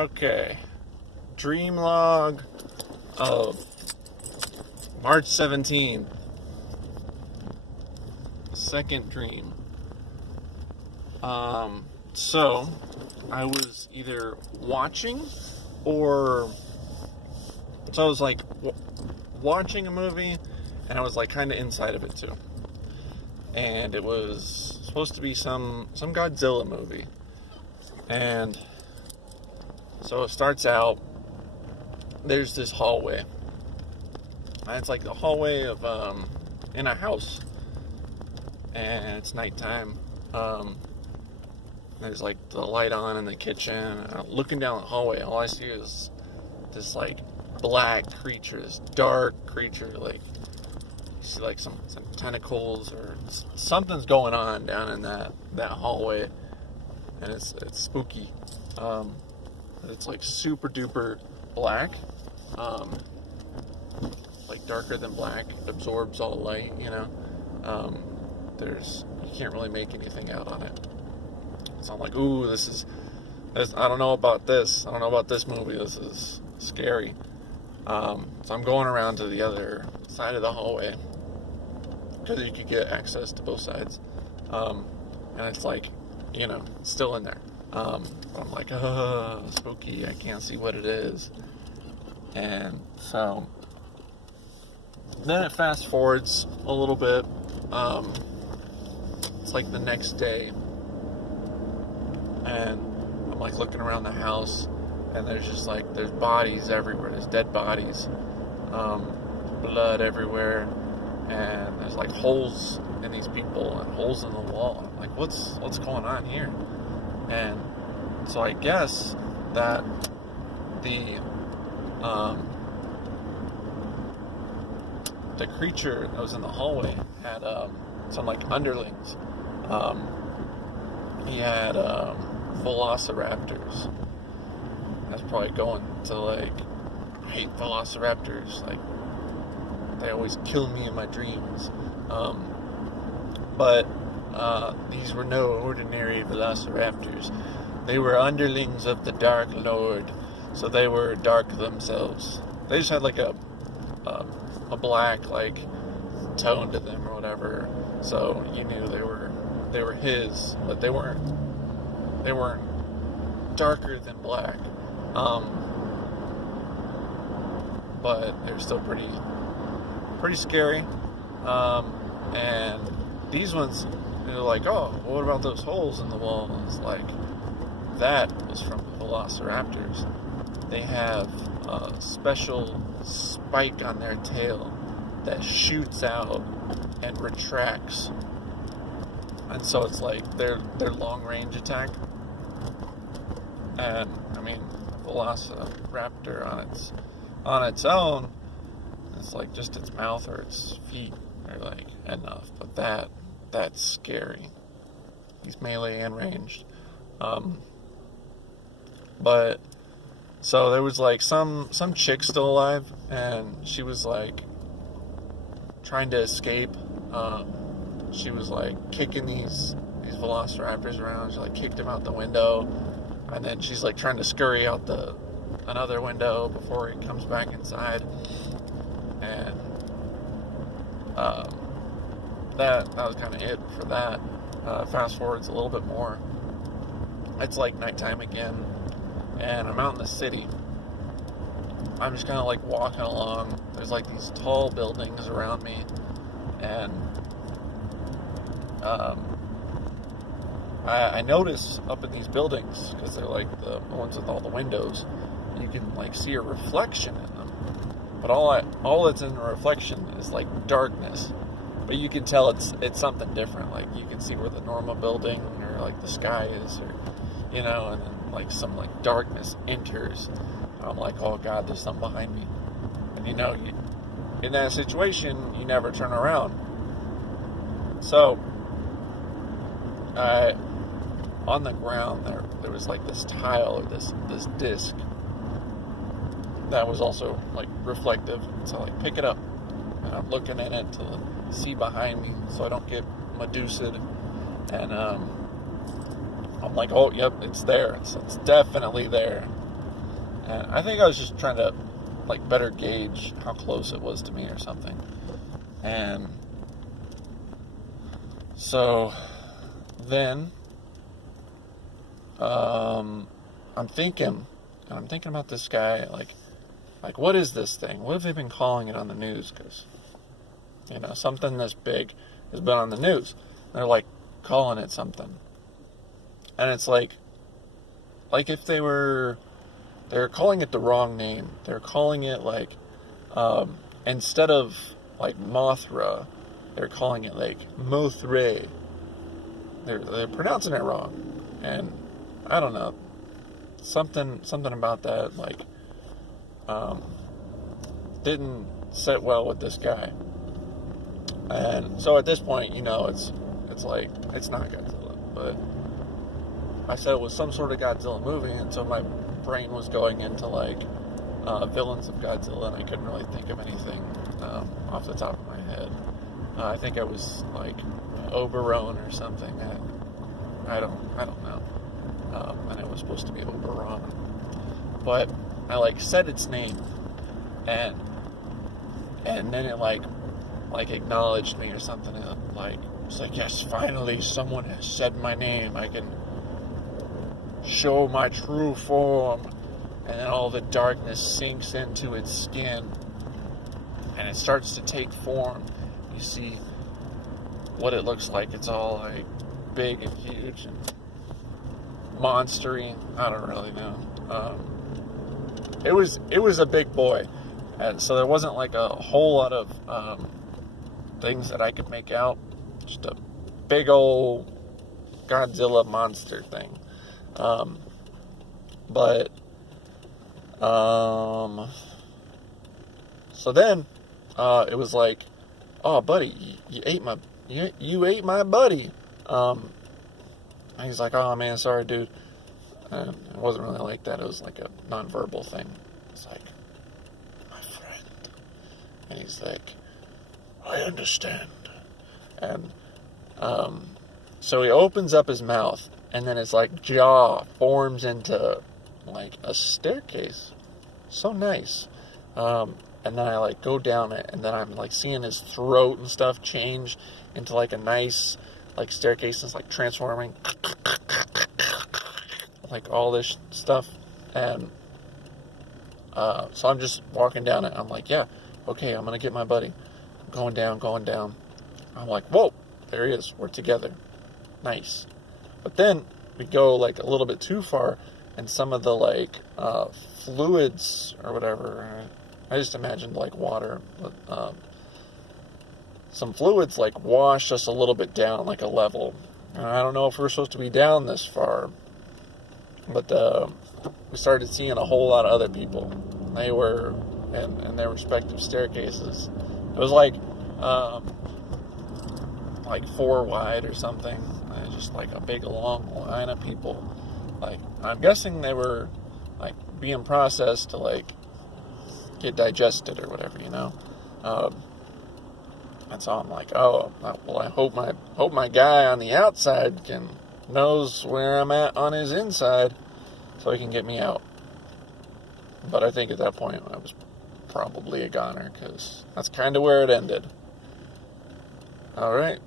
Okay. Dream log of March 17. Second dream. So I was either watching or so I was like watching a movie, and I was like kind of inside of it too. And it was supposed to be some Godzilla movie. And so it starts out, there's this hallway. And it's like the hallway of in a house. And it's nighttime. There's like the light on in the kitchen. I'm looking down the hallway, all I see is this like black creature, this dark creature. Like you see like some tentacles or something's going on down in that hallway, and it's spooky. It's like super duper black, like darker than black. It absorbs all the light, you know. You can't really make anything out on it. So I'm like, ooh, this I don't know about this. I don't know about this movie. This is scary. So I'm going around to the other side of the hallway because you could get access to both sides. And it's like, you know, it's still in there. I'm like, spooky. I can't see what it is. And so then it fast forwards a little bit. It's like the next day. And I'm like looking around the house, and there's bodies everywhere. There's dead bodies, blood everywhere, and there's like holes in these people and holes in the wall. I'm like, what's going on here? And so I guess that the creature that was in the hallway had some like underlings. He had velociraptors. That's probably going to like, I hate velociraptors. Like, they always kill me in my dreams. But these were no ordinary velociraptors. They were underlings of the Dark Lord, so they were dark themselves. They just had like a black like tone to them or whatever. So you knew they were his, but they weren't darker than black. But they're still pretty scary. And these ones, they're like, oh, what about those holes in the wall? And it's like, that was from the velociraptors. They have a special spike on their tail that shoots out and retracts. And so it's like their long range attack. And I mean, a velociraptor on its own, it's like just its mouth or its feet are like enough. But that's scary. He's melee and ranged. But so there was like some chick still alive, and she was like trying to escape. She was like kicking these velociraptors around. She like kicked him out the window, and then she's like trying to scurry out another window before he comes back inside. And that was kind of it for that. Fast forwards a little bit more. It's like nighttime again, and I'm out in the city. I'm just kind of like walking along. There's like these tall buildings around me, and I notice up in these buildings, because they're like the ones with all the windows, you can like see a reflection in them. But all that's in the reflection is like darkness. But you can tell it's something different. Like you can see where the normal building or like the sky is, or you know, and then like some like darkness enters. And I'm like, oh God, there's something behind me. And you know, in that situation, you never turn around. So on the ground there was like this tile or this disc that was also like reflective. So I like pick it up, and I'm looking at it to see behind me so I don't get Medusa'd. And I'm like, oh, yep, it's there. So it's definitely there. And I think I was just trying to, like, better gauge how close it was to me or something. And so then I'm thinking about this guy, like what is this thing? What have they been calling it on the news? Because, something this big has been on the news. They're, like, calling it something. And it's like if they're calling it the wrong name. They're calling it, like, instead of, like, Mothra, they're calling it, like, Mothra. They're pronouncing it wrong. And I don't know. Something about that, like, didn't sit well with this guy. And so at this point, it's like, it's not Godzilla. But I said it was some sort of Godzilla movie, and so my brain was going into, like, villains of Godzilla, and I couldn't really think of anything off the top of my head. I think I was, like, Oberon or something. I don't know. And it was supposed to be Oberon. But I, like, said its name, and then it, like acknowledged me or something, and it's like, yes, finally someone has said my name. I can show my true form. And then all the darkness sinks into its skin, and it starts to take form. You see what it looks like. It's all, like, big and huge and monstery. I don't really know. It was a big boy, and so there wasn't, like, a whole lot of things that I could make out. Just a big old Godzilla monster thing. So then, it was like, oh, buddy, you ate my buddy. And he's like, oh, man, sorry, dude. And it wasn't really like that. It was like a nonverbal thing. It's like, my friend. And he's like, I understand. And, so he opens up his mouth, and then his, like, jaw forms into, like, a staircase. So nice. And then I, like, go down it, and then I'm, like, seeing his throat and stuff change into, like, a nice, like, staircase. It's, like, transforming, like, all this stuff. And so I'm just walking down it. I'm like, yeah, okay, I'm gonna get my buddy. Going down. I'm like, whoa, there he is. We're together. Nice. But then we go, like, a little bit too far, and some of the, like, fluids or whatever, I just imagined, like, water, but some fluids, like, washed us a little bit down, like, a level. And I don't know if we're supposed to be down this far, but we started seeing a whole lot of other people. They were in their respective staircases. It was like 4 wide or something. Just like a big long line of people. Like, I'm guessing they were, like, being processed to, like, get digested or whatever, and so I'm like, oh, well, I hope my guy on the outside knows where I'm at on his inside, so he can get me out. But I think at that point I was probably a goner, because that's kind of where it ended. All right.